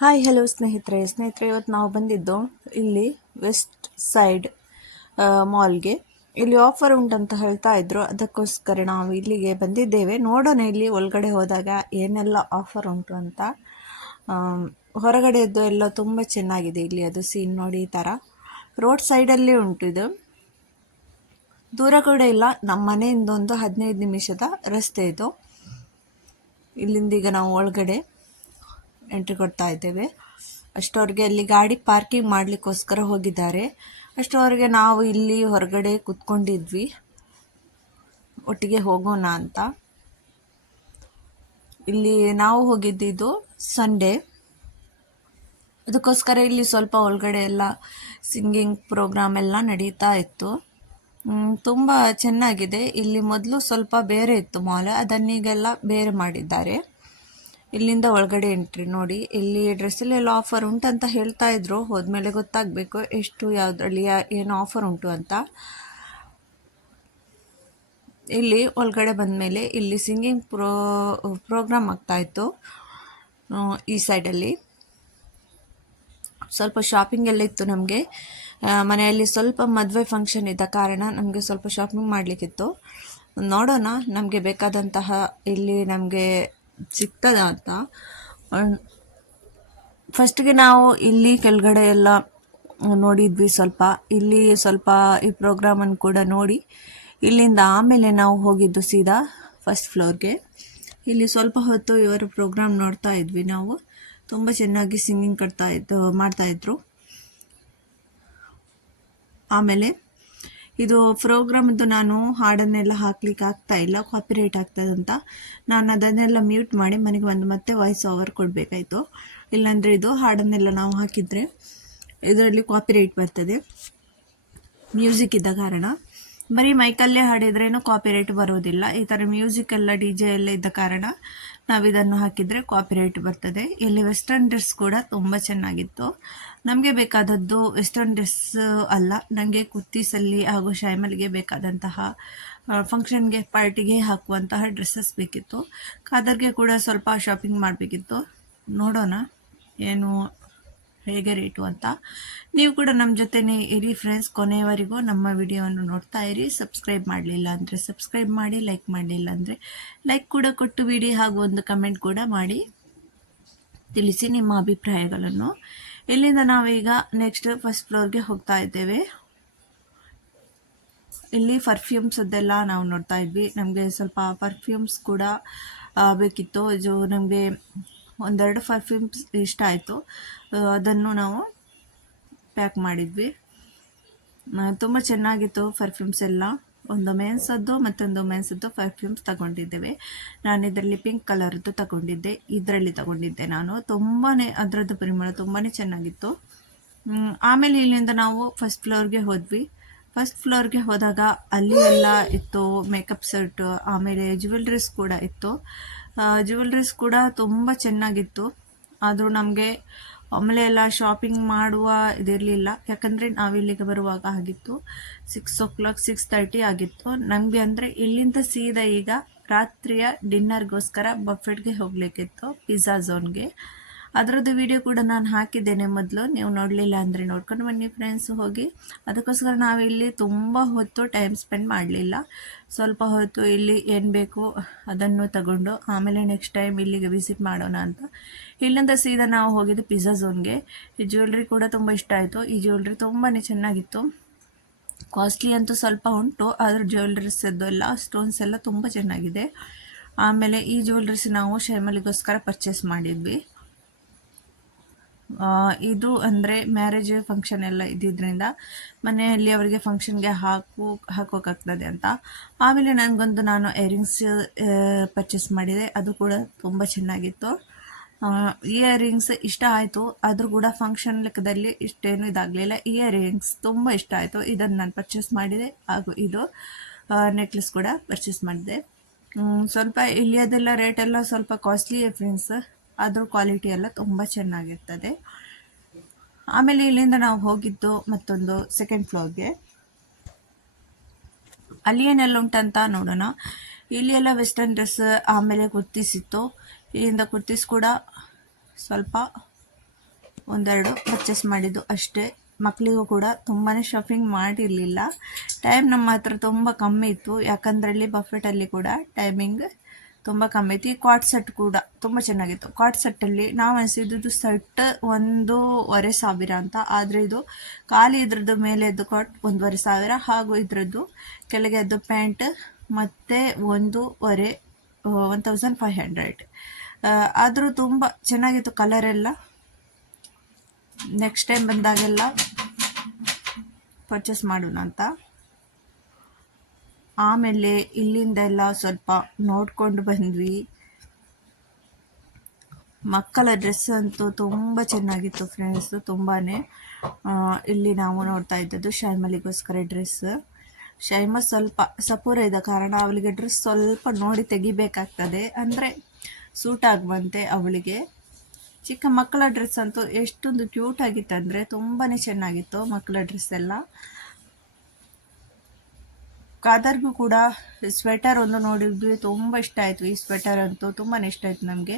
Hi hello ಸ್ನೇಹಿತರೆ ಇವತ್ತು ನಾವು ಬಂದಿದ್ದು ಇಲ್ಲಿ ವೆಸ್ಟ್ ಸೈಡ್ ಮಾಲ್ಗೆ. ಇಲ್ಲಿ ಆಫರ್ ಉಂಟಂತ ಹೇಳ್ತಾ ಇದ್ರು, ಅದಕ್ಕೋಸ್ಕರ ನಾವು ಇಲ್ಲಿಗೆ ಬಂದಿದ್ದೇವೆ. ನೋಡೋಣ ಇಲ್ಲಿ ಒಳಗಡೆ ಹೋದಾಗ ಏನೆಲ್ಲ ಆಫರ್ ಉಂಟು ಅಂತ. ಹೊರಗಡೆದ್ದು ಎಲ್ಲ ತುಂಬ ಚೆನ್ನಾಗಿದೆ. ಇಲ್ಲಿ ಅದು ಸೀನ್ ನೋಡಿ, ಈ ಥರ ರೋಡ್ ಸೈಡಲ್ಲಿ ಉಂಟು. ಇದು ದೂರ ಕೂಡ ಇಲ್ಲ, ನಮ್ಮ ಮನೆಯಿಂದ ಒಂದು 15 ನಿಮಿಷದ ರಸ್ತೆ ಇದು. ಇಲ್ಲಿಂದ ಈಗ ನಾವು ಒಳಗಡೆ ಎಂಟ್ರಿ ಕೊಡ್ತಾ ಇದ್ದೇವೆ. ಅಷ್ಟವರೆಗೆ ಅಲ್ಲಿ ಗಾಡಿ ಪಾರ್ಕಿಂಗ್ ಮಾಡಲಿಕ್ಕೋಸ್ಕರ ಹೋಗಿದ್ದಾರೆ. ಅಷ್ಟವರೆಗೆ ನಾವು ಇಲ್ಲಿ ಹೊರಗಡೆ ಕುತ್ಕೊಂಡಿದ್ವಿ, ಒಟ್ಟಿಗೆ ಹೋಗೋಣ ಅಂತ. ಇಲ್ಲಿ ನಾವು ಹೋಗಿದ್ದಿದ್ದು ಸಂಡೇ, ಅದಕ್ಕೋಸ್ಕರ ಇಲ್ಲಿ ಸ್ವಲ್ಪ ಒಳಗಡೆ ಎಲ್ಲ ಸಿಂಗಿಂಗ್ ಪ್ರೋಗ್ರಾಮ್ ಎಲ್ಲ ನಡೀತಾ ಇತ್ತು. ತುಂಬ ಚೆನ್ನಾಗಿದೆ. ಇಲ್ಲಿ ಮೊದಲು ಸ್ವಲ್ಪ ಬೇರೆ ಇತ್ತು ಮಾಲ್, ಅದನ್ನೀಗೆಲ್ಲ ಬೇರೆ ಮಾಡಿದ್ದಾರೆ. ಇಲ್ಲಿಂದ ಒಳಗಡೆ ಎಂಟ್ರಿ ನೋಡಿ. ಇಲ್ಲಿ ಡ್ರೆಸ್ಸಲ್ಲೆಲ್ಲ ಆಫರ್ ಉಂಟಂತ ಹೇಳ್ತಾ ಇದ್ರು, ಹೋದ್ಮೇಲೆ ಗೊತ್ತಾಗಬೇಕು ಎಷ್ಟು ಯಾವುದ್ರಲ್ಲಿ ಏನು ಆಫರ್ ಉಂಟು ಅಂತ. ಇಲ್ಲಿ ಒಳಗಡೆ ಬಂದಮೇಲೆ ಇಲ್ಲಿ ಸಿಂಗಿಂಗ್ ಪ್ರೋಗ್ರಾಮ್ ಆಗ್ತಾಯಿತ್ತು. ಈ ಸೈಡಲ್ಲಿ ಸ್ವಲ್ಪ ಶಾಪಿಂಗ್ ಎಲ್ಲ ಇತ್ತು ನಮಗೆ. ಮನೆಯಲ್ಲಿ ಸ್ವಲ್ಪ ಮದುವೆ ಫಂಕ್ಷನ್ ಇದ್ದ ಕಾರಣ ನಮಗೆ ಸ್ವಲ್ಪ ಶಾಪಿಂಗ್ ಮಾಡಲಿಕ್ಕಿತ್ತು. ನೋಡೋಣ ನಮಗೆ ಬೇಕಾದಂತಹ ಇಲ್ಲಿ ನಮಗೆ ಸಿಗ್ತದ ಅಂತ. ಫಸ್ಟ್ಗೆ ನಾವು ಇಲ್ಲಿ ಕೆಳಗಡೆ ಎಲ್ಲ ನೋಡಿದ್ವಿ ಸ್ವಲ್ಪ. ಇಲ್ಲಿ ಸ್ವಲ್ಪ ಈ ಪ್ರೋಗ್ರಾಮನ್ನು ಕೂಡ ನೋಡಿ ಇಲ್ಲಿಂದ ಆಮೇಲೆ ನಾವು ಹೋಗಿದ್ದು ಸೀದಾ ಫಸ್ಟ್ ಫ್ಲೋರ್ಗೆ. ಇಲ್ಲಿ ಸ್ವಲ್ಪ ಹೊತ್ತು ಇವರ ಪ್ರೋಗ್ರಾಮ್ ನೋಡ್ತಾ ಇದ್ವಿ ನಾವು. ತುಂಬ ಚೆನ್ನಾಗಿ ಸಿಂಗಿಂಗ್ ಮಾಡ್ತಾಯಿದ್ರು. ಆಮೇಲೆ ಇದು ಪ್ರೋಗ್ರಾಮ್ದು ನಾನು ಹಾಡನ್ನೆಲ್ಲ ಹಾಕ್ಲಿಕ್ಕೆ ಆಗ್ತಾ ಇಲ್ಲ, ಕಾಪಿರೈಟ್ ಆಗ್ತದಂತ ನಾನು ಅದನ್ನೆಲ್ಲ ಮ್ಯೂಟ್ ಮಾಡಿ ಮನೆಗೆ ಬಂದು ಮತ್ತೆ ವಾಯ್ಸ್ ಓವರ್ ಕೊಡಬೇಕಾಯ್ತು. ಇಲ್ಲಾಂದರೆ ಇದು ಹಾಡನ್ನೆಲ್ಲ ನಾವು ಹಾಕಿದರೆ ಇದರಲ್ಲಿ ಕಾಪಿರೈಟ್ ಬರ್ತದೆ, ಮ್ಯೂಸಿಕ್ ಇದ್ದ ಕಾರಣ. ಬರೀ ಮೈಕಲ್ಲೇ ಹಾಡಿದ್ರೇನು ಕಾಪಿರೈಟ್ ಬರೋದಿಲ್ಲ. ಈ ಥರ ಮ್ಯೂಸಿಕ್ ಎಲ್ಲ DJ ಎಲ್ಲ ಇದ್ದ ಕಾರಣ ನಾವಿದನ್ನು ಹಾಕಿದರೆ ಕಾಪಿರೈಟ್ ಬರ್ತದೆ. ಇಲ್ಲಿ ವೆಸ್ಟರ್ನ್ ಡ್ರೆಸ್ ಕೂಡ ತುಂಬ ಚೆನ್ನಾಗಿತ್ತು. ನಮಗೆ ಬೇಕಾದದ್ದು ವೆಸ್ಟರ್ನ್ ಡ್ರೆಸ್ ಅಲ್ಲ, ನನಗೆ ಕುರ್ತೀಸಲ್ಲಿ ಹಾಗೂ ಶೈಮಲ್ಗೆ ಬೇಕಾದಂತಹ ಫಂಕ್ಷನ್ಗೆ ಪಾರ್ಟಿಗೆ ಹಾಕುವಂತಹ ಡ್ರೆಸ್ಸಸ್ ಬೇಕಿತ್ತು. ಖಾದರ್ಗೆ ಕೂಡ ಸ್ವಲ್ಪ ಶಾಪಿಂಗ್ ಮಾಡಬೇಕಿತ್ತು. ನೋಡೋಣ ಏನು ಹೇಗೆ ರೇಟು ಅಂತ. ನೀವು ಕೂಡ ನಮ್ಮ ಜೊತೆನೇ ಇರಿ ಫ್ರೆಂಡ್ಸ್, ಕೊನೆಯವರೆಗೂ ನಮ್ಮ ವಿಡಿಯೋವನ್ನು ನೋಡ್ತಾ ಇರಿ. ಸಬ್ಸ್ಕ್ರೈಬ್ ಮಾಡಲಿಲ್ಲ ಅಂದರೆ ಸಬ್ಸ್ಕ್ರೈಬ್ ಮಾಡಿ, ಲೈಕ್ ಮಾಡಲಿಲ್ಲ ಅಂದರೆ ಲೈಕ್ ಕೂಡ ಕೊಟ್ಟು ಬಿಡಿ, ಹಾಗೂ ಒಂದು ಕಮೆಂಟ್ ಕೂಡ ಮಾಡಿ ತಿಳಿಸಿ ನಿಮ್ಮ ಅಭಿಪ್ರಾಯಗಳನ್ನು. ಇಲ್ಲಿಂದ ನಾವೀಗ ನೆಕ್ಸ್ಟ್ ಫಸ್ಟ್ ಫ್ಲೋರ್ಗೆ ಹೋಗ್ತಾ ಇದ್ದೇವೆ. ಇಲ್ಲಿ ಪರ್ಫ್ಯೂಮ್ಸ್ ಅದೆಲ್ಲ ನಾವು ನೋಡ್ತಾ ಇದ್ವಿ. ನಮಗೆ ಸ್ವಲ್ಪ ಪರ್ಫ್ಯೂಮ್ಸ್ ಕೂಡ ಬೇಕಿತ್ತು. ಇದು ನಮಗೆ ಒಂದೆರಡು ಪರ್ಫ್ಯೂಮ್ಸ್ ಇಷ್ಟ ಆಯಿತು, ಅದನ್ನು ನಾವು ಪ್ಯಾಕ್ ಮಾಡಿದ್ವಿ. ತುಂಬ ಚೆನ್ನಾಗಿತ್ತು ಪರ್ಫ್ಯೂಮ್ಸ್ ಎಲ್ಲ. ಒಂದು ಮೆನ್ಸದ್ದು ಮತ್ತೊಂದು ಮೆನ್ಸದ್ದು ಪರ್ಫ್ಯೂಮ್ಸ್ ತಗೊಂಡಿದ್ದೇವೆ. ನಾನು ಇದರಲ್ಲಿ ಪಿಂಕ್ ಕಲರ್ದು ತಗೊಂಡಿದ್ದೆ, ಇದರಲ್ಲಿ ತಗೊಂಡಿದ್ದೆ ನಾನು. ತುಂಬಾ ಅದರದ್ದು ಪರಿಮಳ ತುಂಬಾ ಚೆನ್ನಾಗಿತ್ತು. ಆಮೇಲೆ ಇಲ್ಲಿಂದ ನಾವು ಫಸ್ಟ್ ಫ್ಲೋರ್ಗೆ ಹೋದ್ವಿ. ಫಸ್ಟ್ ಫ್ಲೋರ್ಗೆ ಹೋದಾಗ ಅಲ್ಲಿ ಎಲ್ಲ ಇತ್ತು ಮೇಕಪ್ ಸೆಟ್, ಆಮೇಲೆ ಜ್ಯುವೆಲ್ರೀಸ್ ಕೂಡ ಇತ್ತು. ಜ್ಯುವೆಲ್ರೀಸ್ ಕೂಡ ತುಂಬ ಚೆನ್ನಾಗಿತ್ತು. ಆದರೂ ನಮಗೆ ಆಮೇಲೆ ಎಲ್ಲ ಶಾಪಿಂಗ್ ಮಾಡುವ ಇದಿರಲಿಲ್ಲ, ಯಾಕಂದರೆ ನಾವಿಲ್ಲಿಗೆ ಬರುವಾಗ ಆಗಿತ್ತು 6 o'clock 6:30 ಆಗಿತ್ತು ನಮಗೆ. ಅಂದರೆ ಇಲ್ಲಿಂದ ಸೀದಾ ಈಗ ರಾತ್ರಿಯ ಡಿನ್ನರ್ಗೋಸ್ಕರ ಬಫೆಟ್ಗೆ ಹೋಗಲಿಕ್ಕಿತ್ತು, ಪಿಜ್ಜಾ ಝೋನ್ಗೆ. ಅದರದ್ದು ವಿಡಿಯೋ ಕೂಡ ನಾನು ಹಾಕಿದ್ದೇನೆ ಮೊದಲು, ನೀವು ನೋಡಲಿಲ್ಲ ಅಂದರೆ ನೋಡ್ಕೊಂಡು ಬನ್ನಿ ಫ್ರೆಂಡ್ಸ್ ಹೋಗಿ. ಅದಕ್ಕೋಸ್ಕರ ನಾವಿಲ್ಲಿ ತುಂಬ ಹೊತ್ತು ಟೈಮ್ ಸ್ಪೆಂಡ್ ಮಾಡಲಿಲ್ಲ. ಸ್ವಲ್ಪ ಹೊತ್ತು ಇಲ್ಲಿ ಏನು ಬೇಕು ಅದನ್ನು ತಗೊಂಡು ಆಮೇಲೆ ನೆಕ್ಸ್ಟ್ ಟೈಮ್ ಇಲ್ಲಿಗೆ ವಿಸಿಟ್ ಮಾಡೋಣ ಅಂತ ಇಲ್ಲಿಂದ ಸೀದಾ ನಾವು ಹೋಗಿದ್ದು ಪಿಜ್ಜಾ ಝೋನ್ಗೆ. ಈ ಜ್ಯುವೆಲ್ರಿ ಕೂಡ ತುಂಬ ಇಷ್ಟ ಆಯಿತು. ಈ ಜ್ಯುವೆಲ್ರಿ ತುಂಬಾ ಚೆನ್ನಾಗಿತ್ತು. ಕಾಸ್ಟ್ಲಿ ಅಂತೂ ಸ್ವಲ್ಪ ಉಂಟು, ಆದರೂ ಜ್ಯುವೆಲ್ರೀಸ್ ಎಲ್ಲ ಸ್ಟೋನ್ಸ್ ಎಲ್ಲ ತುಂಬ ಚೆನ್ನಾಗಿದೆ. ಆಮೇಲೆ ಈ ಜ್ಯುವೆಲ್ರೀಸ್ ನಾವು ಶೈಮಲಿಗೋಸ್ಕರ ಪರ್ಚೇಸ್ ಮಾಡಿದ್ವಿ. ಇದು ಅಂದರೆ ಮ್ಯಾರೇಜ್ ಫಂಕ್ಷನ್ ಎಲ್ಲ ಇದ್ದಿದ್ದರಿಂದ ಮನೆಯಲ್ಲಿ ಅವರಿಗೆ ಫಂಕ್ಷನ್ಗೆ ಹಾಕೋಕ್ಕಾಗ್ತದೆ ಅಂತ. ಆಮೇಲೆ ನಾನು ಇಯರಿಂಗ್ಸ್ ಪರ್ಚೇಸ್ ಮಾಡಿದೆ, ಅದು ಕೂಡ ತುಂಬ ಚೆನ್ನಾಗಿತ್ತು. ಇಯರಿಂಗ್ಸ್ ಇಷ್ಟ ಆಯಿತು, ಆದರೂ ಕೂಡ ಫಂಕ್ಷನ್ ಲೆಕ್ಕದಲ್ಲಿ ಇಷ್ಟೇನು ಇದಾಗಲಿಲ್ಲ. ಇಯರಿಂಗ್ಸ್ ತುಂಬ ಇಷ್ಟ ಆಯಿತು, ಇದನ್ನು ನಾನು ಪರ್ಚೇಸ್ ಮಾಡಿದೆ. ಹಾಗೂ ಇದು ನೆಕ್ಲೆಸ್ ಕೂಡ ಪರ್ಚೇಸ್ ಮಾಡಿದೆ. ಸ್ವಲ್ಪ ಇಲ್ಲಿ ಅದೆಲ್ಲ ರೇಟೆಲ್ಲ ಸ್ವಲ್ಪ ಕಾಸ್ಟ್ಲಿ ಫ್ರೆಂಡ್ಸ್, ಆದರೂ ಕ್ವಾಲಿಟಿ ಎಲ್ಲ ತುಂಬ ಚೆನ್ನಾಗಿರ್ತದೆ. ಆಮೇಲೆ ಇಲ್ಲಿಂದ ನಾವು ಹೋಗಿದ್ದು ಮತ್ತೊಂದು ಸೆಕೆಂಡ್ ಫ್ಲೋರ್ಗೆ. ಅಲ್ಲಿ ಏನೆಲ್ಲ ಉಂಟಂತ ನೋಡೋಣ. ಇಲ್ಲಿ ಎಲ್ಲ ವೆಸ್ಟರ್ನ್ ಡ್ರೆಸ್, ಆಮೇಲೆ ಕುರ್ತೀಸ್ ಇತ್ತು. ಇಲ್ಲಿಂದ ಕುರ್ತೀಸ್ ಕೂಡ ಸ್ವಲ್ಪ ಒಂದೆರಡು ಪರ್ಚೇಸ್ ಮಾಡಿದ್ದು ಅಷ್ಟೇ. ಮಕ್ಕಳಿಗೂ ಕೂಡ ತುಂಬಾ ಶಾಪಿಂಗ್ ಮಾಡಿರಲಿಲ್ಲ. ಟೈಮ್ ನಮ್ಮ ಹತ್ರ ತುಂಬ ಕಮ್ಮಿ ಇತ್ತು, ಯಾಕಂದರೆ ಅಲ್ಲಿ ಬಫೆಟಲ್ಲಿ ಕೂಡ ಟೈಮಿಂಗ್ ತುಂಬ ಕಮ್ಮಿ ಇತ್ತು. ಈ ಕ್ವಾಟ್ ಸೆಟ್ ಕೂಡ ತುಂಬ ಚೆನ್ನಾಗಿತ್ತು. ಕ್ವಾಟ್ ಸೆಟ್ಟಲ್ಲಿ ನಾವು ಅನಿಸಿದ್ದು ಸೆಟ್ 1,500 ಅಂತ, ಆದರೆ ಇದು ಖಾಲಿ ಇದ್ರದ್ದು ಮೇಲೆದ್ದು ಕಾಟ್ 1,500 ಹಾಗೂ ಇದ್ರದ್ದು ಕೆಳಗೆದ್ದು ಪ್ಯಾಂಟ್ ಮತ್ತು 1,500. ಆದರೂ ತುಂಬ ಚೆನ್ನಾಗಿತ್ತು ಕಲರ್ ಎಲ್ಲ. ನೆಕ್ಸ್ಟ್ ಟೈಮ್ ಬಂದಾಗೆಲ್ಲ ಪರ್ಚೇಸ್ ಮಾಡೋಣ ಅಂತ. ಆಮೇಲೆ ಇಲ್ಲಿಂದೆಲ್ಲ ಸ್ವಲ್ಪ ನೋಡ್ಕೊಂಡು ಬಂದ್ವಿ. ಮಕ್ಕಳ ಡ್ರೆಸ್ ಅಂತೂ ತುಂಬ ಚೆನ್ನಾಗಿತ್ತು ಫ್ರೆಂಡ್ಸ್, ತುಂಬಾ. ಇಲ್ಲಿ ನಾವು ನೋಡ್ತಾ ಇದ್ದದ್ದು ಶೈಮಲಿಗೋಸ್ಕರ ಡ್ರೆಸ್. ಶೈಮ ಸ್ವಲ್ಪ ಸಪೂರ ಇದ್ದ ಕಾರಣ ಅವಳಿಗೆ ಡ್ರೆಸ್ ಸ್ವಲ್ಪ ನೋಡಿ ತೆಗಿಬೇಕಾಗ್ತದೆ, ಅಂದರೆ ಸೂಟ್ ಆಗುವಂತೆ ಅವಳಿಗೆ. ಚಿಕ್ಕ ಮಕ್ಕಳ ಡ್ರೆಸ್ ಅಂತೂ ಎಷ್ಟೊಂದು ಕ್ಯೂಟ್ ಆಗಿತ್ತು ಅಂದರೆ ತುಂಬಾ ಚೆನ್ನಾಗಿತ್ತು ಮಕ್ಕಳ ಡ್ರೆಸ್ ಎಲ್ಲ. ಕಾದರ್ಗೂ ಕೂಡ ಸ್ವೆಟರ್ ಒಂದು ನೋಡಿದ್ವಿ, ತುಂಬ ಇಷ್ಟ ಆಯಿತು. ಈ ಸ್ವೆಟರ್ ಅಂತೂ ತುಂಬಾ ಇಷ್ಟ ಆಯಿತು ನಮಗೆ.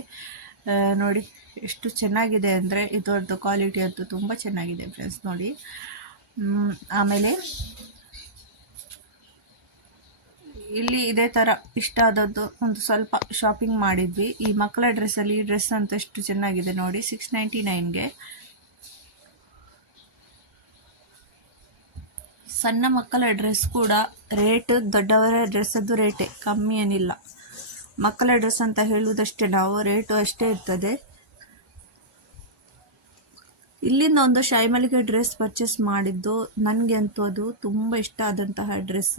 ನೋಡಿ ಎಷ್ಟು ಚೆನ್ನಾಗಿದೆ ಅಂದರೆ ಇದರದ್ದು ಕ್ವಾಲಿಟಿ ಅಂತೂ ತುಂಬ ಚೆನ್ನಾಗಿದೆ ಫ್ರೆಂಡ್ಸ್ ನೋಡಿ. ಆಮೇಲೆ ಇಲ್ಲಿ ಇದೇ ಥರ ಇಷ್ಟ ಆದದ್ದು ಒಂದು ಸ್ವಲ್ಪ ಶಾಪಿಂಗ್ ಮಾಡಿದ್ವಿ. ಈ ಮಕ್ಕಳ ಡ್ರೆಸ್ಸಲ್ಲಿ ಈ ಡ್ರೆಸ್ ಅಂತ ಎಷ್ಟು ಚೆನ್ನಾಗಿದೆ ನೋಡಿ, 699ಗೆ. ಸಣ್ಣ ಮಕ್ಕಳ ಡ್ರೆಸ್ ಕೂಡ ರೇಟ್ ದೊಡ್ಡವರ ಡ್ರೆಸ್ಸದ್ದು ರೇಟೇ, ಕಮ್ಮಿ ಏನಿಲ್ಲ. ಮಕ್ಕಳ ಡ್ರೆಸ್ ಅಂತ ಹೇಳುವುದಷ್ಟೇ ನಾವು, ರೇಟು ಅಷ್ಟೇ ಇರ್ತದೆ. ಇಲ್ಲಿಂದ ಒಂದು ಶೈಮಲಿಗೆ ಡ್ರೆಸ್ ಪರ್ಚೇಸ್ ಮಾಡಿದ್ದು, ನನಗೆ ಅಂತೂ ಅದು ತುಂಬ ಇಷ್ಟ ಆದಂತಹ ಡ್ರೆಸ್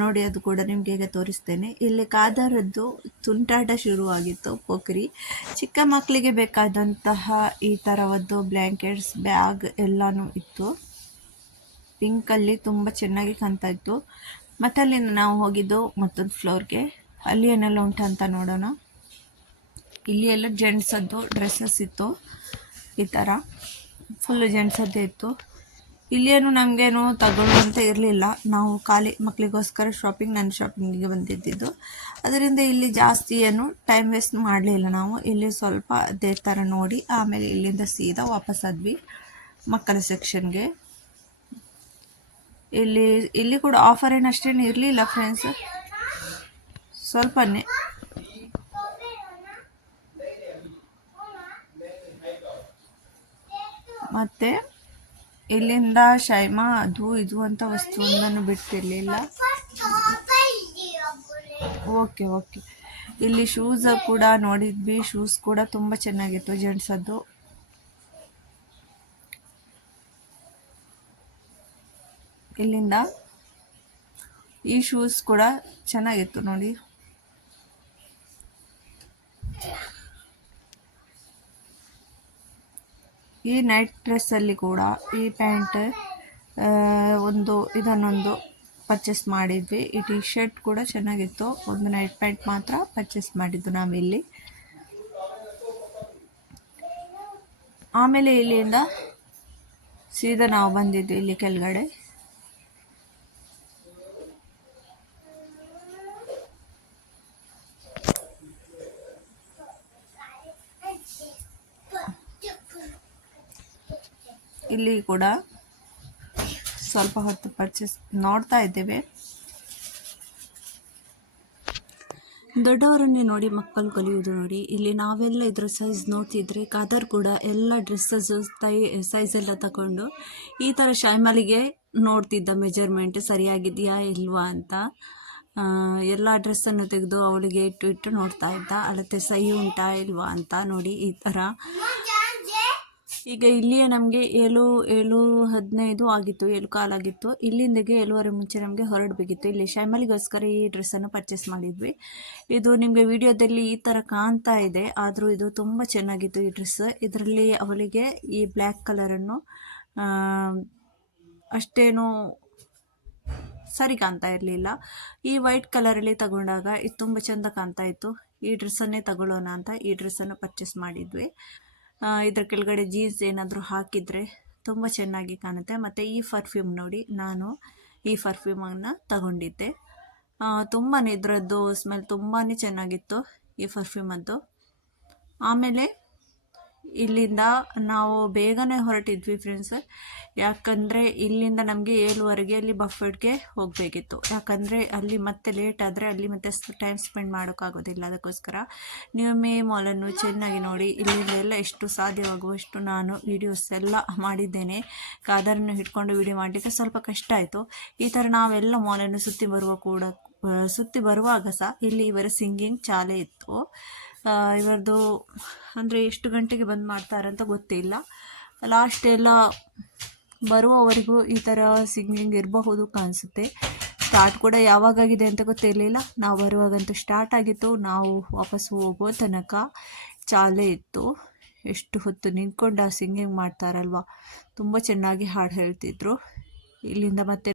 ನೋಡಿ. ಅದು ಕೂಡ ನಿಮಗೆ ಈಗ ತೋರಿಸ್ತೇನೆ. ಇಲ್ಲಿ ಕಾದರದ್ದು ತುಂಟಾಟ ಶುರುವಾಗಿತ್ತು, ಪೋಖರಿ. ಚಿಕ್ಕ ಮಕ್ಕಳಿಗೆ ಬೇಕಾದಂತಹ ಈ ಥರವದ್ದು ಬ್ಲ್ಯಾಂಕೆಟ್ಸ್, ಬ್ಯಾಗ್ ಎಲ್ಲನೂ ಇತ್ತು. ಪಿಂಕಲ್ಲಿ ತುಂಬ ಚೆನ್ನಾಗಿ ಕಾಣ್ತಾ ಇತ್ತು. ಮತ್ತು ಅಲ್ಲಿಂದ ನಾವು ಹೋಗಿದ್ದು ಮತ್ತೊಂದು ಫ್ಲೋರ್ಗೆ. ಅಲ್ಲಿ ಏನೆಲ್ಲ ಉಂಟಂತ ನೋಡೋಣ. ಇಲ್ಲಿ ಎಲ್ಲ ಜೆಂಟ್ಸದ್ದು ಡ್ರೆಸ್ಸಸ್ ಇತ್ತು, ಈ ಥರ ಫುಲ್ಲು ಜೆಂಟ್ಸದ್ದೇ ಇತ್ತು. ಇಲ್ಲೇನು ನಮಗೇನು ತಗೊಳ್ಳುವಂತ ಇರಲಿಲ್ಲ, ನಾವು ಖಾಲಿ ಮಕ್ಕಳಿಗೋಸ್ಕರ ನನ್ನ ಶಾಪಿಂಗಿಗೆ ಬಂದಿದ್ದು. ಅದರಿಂದ ಇಲ್ಲಿ ಜಾಸ್ತಿ ಏನು ಟೈಮ್ ವೇಸ್ಟ್ ಮಾಡಲಿಲ್ಲ ನಾವು. ಇಲ್ಲಿ ಸ್ವಲ್ಪ ಅದೇ ಥರ ನೋಡಿ ಆಮೇಲೆ ಇಲ್ಲಿಂದ ಸೀದಾ ವಾಪಸ್ ಆದ್ವಿ ಮಕ್ಕಳ ಸೆಕ್ಷನ್ಗೆ. ಇಲ್ಲಿ ಕೂಡ ಆಫರ್ ಏನು ಅಷ್ಟೇನು ಇರಲಿಲ್ಲ ಫ್ರೆಂಡ್ಸ್, ಸ್ವಲ್ಪನೇ. ಮತ್ತು ಇಲ್ಲಿಂದ ಶೈಮಾ ಅದು ಇದು ಅಂತ ವಸ್ತುವೊಂದನ್ನು ಬಿಟ್ಟಿರಲಿಲ್ಲ. ಓಕೆ. ಇಲ್ಲಿ ಶೂಸ್ ಕೂಡ ನೋಡಿದ್ವಿ, ಶೂಸ್ ಕೂಡ ತುಂಬ ಚೆನ್ನಾಗಿತ್ತು ಜೆಂಟ್ಸದ್ದು. ಇಲ್ಲಿಂದ ಈ ಶೂಸ್ ಕೂಡ ಚೆನ್ನಾಗಿತ್ತು ನೋಡಿ. ಈ ನೈಟ್ ಡ್ರೆಸ್ಸಲ್ಲಿ ಕೂಡ ಈ ಪ್ಯಾಂಟ್ ಇದನ್ನೊಂದು ಪರ್ಚೇಸ್ ಮಾಡಿದ್ವಿ. ಈ ಟಿ ಶರ್ಟ್ ಕೂಡ ಚೆನ್ನಾಗಿತ್ತು. ಒಂದು ನೈಟ್ ಪ್ಯಾಂಟ್ ಮಾತ್ರ ಪರ್ಚೇಸ್ ಮಾಡಿದ್ದು ನಾವಿಲ್ಲಿ. ಆಮೇಲೆ ಇಲ್ಲಿಂದ ಸೀದಾ ನಾವು ಬಂದಿದ್ದು ಇಲ್ಲಿ ಕೆಳಗಡೆ. ಇಲ್ಲಿ ಕೂಡ ಸ್ವಲ್ಪ ಹೊತ್ತು ಪರ್ಚೇಸ್ ನೋಡ್ತಾ ಇದ್ದೇವೆ. ದೊಡ್ಡವರನ್ನೇ ನೋಡಿ ಮಕ್ಕಳು ಕಲಿಯೋದು ನೋಡಿ. ಇಲ್ಲಿ ನಾವೆಲ್ಲ ಇದ್ರ ಸೈಜ್ ನೋಡ್ತಿದ್ರೆ ಕಾದರ್ ಕೂಡ ಎಲ್ಲ ಡ್ರೆಸ್ಸಸ್ ಸೈಜ್ ಎಲ್ಲ ತಗೊಂಡು ಈ ಥರ ಶೈಮಲಿಗೆ ನೋಡ್ತಿದ್ದ ಮೆಜರ್ಮೆಂಟ್ ಸರಿಯಾಗಿದೆಯಾ ಇಲ್ವಾ ಅಂತ. ಎಲ್ಲ ಡ್ರೆಸ್ಸನ್ನು ತೆಗೆದು ಅವಳಿಗೆ ಇಟ್ಟು ನೋಡ್ತಾ ಇದ್ದ, ಅಳತೆ ಸಹಿ ಉಂಟಾ ಇಲ್ವಾ ಅಂತ ನೋಡಿ. ಈ ಥರ ಈಗ ಇಲ್ಲಿಯೇ ನಮಗೆ 7:15 ಆಗಿತ್ತು, 7:15 ಆಗಿತ್ತು. ಇಲ್ಲಿಂದಗೆ 7:15 ಮುಂಚೆ ನಮಗೆ ಹೊರಡಬೇಕಿತ್ತು. ಇಲ್ಲಿ ಶೈಮಲಿಗೋಸ್ಕರ ಈ ಡ್ರೆಸ್ಸನ್ನು ಪರ್ಚೇಸ್ ಮಾಡಿದ್ವಿ. ಇದು ನಿಮಗೆ ವಿಡಿಯೋದಲ್ಲಿ ಈ ಥರ ಕಾಣ್ತಾ ಇದೆ, ಆದರೂ ಇದು ತುಂಬ ಚೆನ್ನಾಗಿತ್ತು ಈ ಡ್ರೆಸ್. ಇದರಲ್ಲಿ ಅವಳಿಗೆ ಈ ಬ್ಲ್ಯಾಕ್ ಕಲರನ್ನು ಅಷ್ಟೇನು ಸರಿ ಕಾಣ್ತಾ ಇರಲಿಲ್ಲ. ಈ ವೈಟ್ ಕಲರಲ್ಲಿ ತಗೊಂಡಾಗ ಇದು ತುಂಬ ಚೆಂದ ಕಾಣ್ತಾ ಇತ್ತು. ಈ ಡ್ರೆಸ್ಸನ್ನೇ ತಗೊಳ್ಳೋಣ ಅಂತ ಈ ಡ್ರೆಸ್ಸನ್ನು ಪರ್ಚೇಸ್ ಮಾಡಿದ್ವಿ. ಇದರ ಕೆಳಗಡೆ ಜೀನ್ಸ್ ಏನಾದರೂ ಹಾಕಿದರೆ ತುಂಬ ಚೆನ್ನಾಗಿ ಕಾಣುತ್ತೆ. ಮತ್ತು ಈ ಪರ್ಫ್ಯೂಮ್ ನೋಡಿ, ನಾನು ಈ ಪರ್ಫ್ಯೂಮನ್ನು ತಗೊಂಡಿದ್ದೆ. ತುಂಬಾ ಇದರದ್ದು ಸ್ಮೆಲ್ ತುಂಬಾ ಚೆನ್ನಾಗಿತ್ತು ಈ ಪರ್ಫ್ಯೂಮದ್ದು. ಆಮೇಲೆ ಇಲ್ಲಿಂದ ನಾವು ಬೇಗನೆ ಹೊರಟಿದ್ವಿ ಫ್ರೆಂಡ್ಸ್. ಯಾಕಂದರೆ ಇಲ್ಲಿಂದ ನಮಗೆ 7:15 ಅಲ್ಲಿ ಬಫೆಟ್ಗೆ ಹೋಗಬೇಕಿತ್ತು. ಯಾಕಂದರೆ ಅಲ್ಲಿ ಮತ್ತೆ ಲೇಟ್ ಆದರೆ ಅಲ್ಲಿ ಮತ್ತೆ ಟೈಮ್ ಸ್ಪೆಂಡ್ ಮಾಡೋಕ್ಕಾಗೋದಿಲ್ಲ. ಅದಕ್ಕೋಸ್ಕರ ನೀವು ಮೇ ಮಾಲನ್ನು ಚೆನ್ನಾಗಿ ನೋಡಿ. ಇಲ್ಲಿಂದ ಎಲ್ಲ ಎಷ್ಟು ಸಾಧ್ಯವಾಗುವಷ್ಟು ನಾನು ವೀಡಿಯೋಸ್ ಎಲ್ಲ ಮಾಡಿದ್ದೇನೆ. ಕಾದರನ್ನು ಹಿಡ್ಕೊಂಡು ವೀಡಿಯೋ ಮಾಡಲಿಕ್ಕೆ ಸ್ವಲ್ಪ ಕಷ್ಟ ಆಯಿತು. ಈ ಥರ ನಾವೆಲ್ಲ ಮಾಲನ್ನು ಸುತ್ತಿ ಬರುವಾಗ ಸಹ ಇಲ್ಲಿ ಇವರ ಸಿಂಗಿಂಗ್ ಚಾಲೇ ಇತ್ತು. ಇವರದು ಅಂದರೆ ಎಷ್ಟು ಗಂಟೆಗೆ ಬಂದ್ ಮಾಡ್ತಾರಂತ ಗೊತ್ತಿಲ್ಲ. ಲಾಸ್ಟ್ ಎಲ್ಲ ಬರುವವರೆಗೂ ಈ ಥರ ಸಿಂಗಿಂಗ್ ಇರಬಹುದು ಕಾಣಿಸುತ್ತೆ. ಸ್ಟಾರ್ಟ್ ಕೂಡ ಯಾವಾಗಾಗಿದೆ ಅಂತ ಗೊತ್ತಿರಲಿಲ್ಲ. ನಾವು ಬರುವಾಗಂತೂ ಸ್ಟಾರ್ಟ್ ಆಗಿತ್ತು. ನಾವು ವಾಪಸ್ ಹೋಗೋ ತನಕ ಚಾಲೇ ಇತ್ತು. ಎಷ್ಟು ಹೊತ್ತು ನಿಂತ್ಕೊಂಡು ಸಿಂಗಿಂಗ್ ಮಾಡ್ತಾರಲ್ವ, ತುಂಬ ಚೆನ್ನಾಗಿ ಹಾಡು ಹೇಳ್ತಿದ್ರು. ಇಲ್ಲಿಂದ ಮತ್ತೆ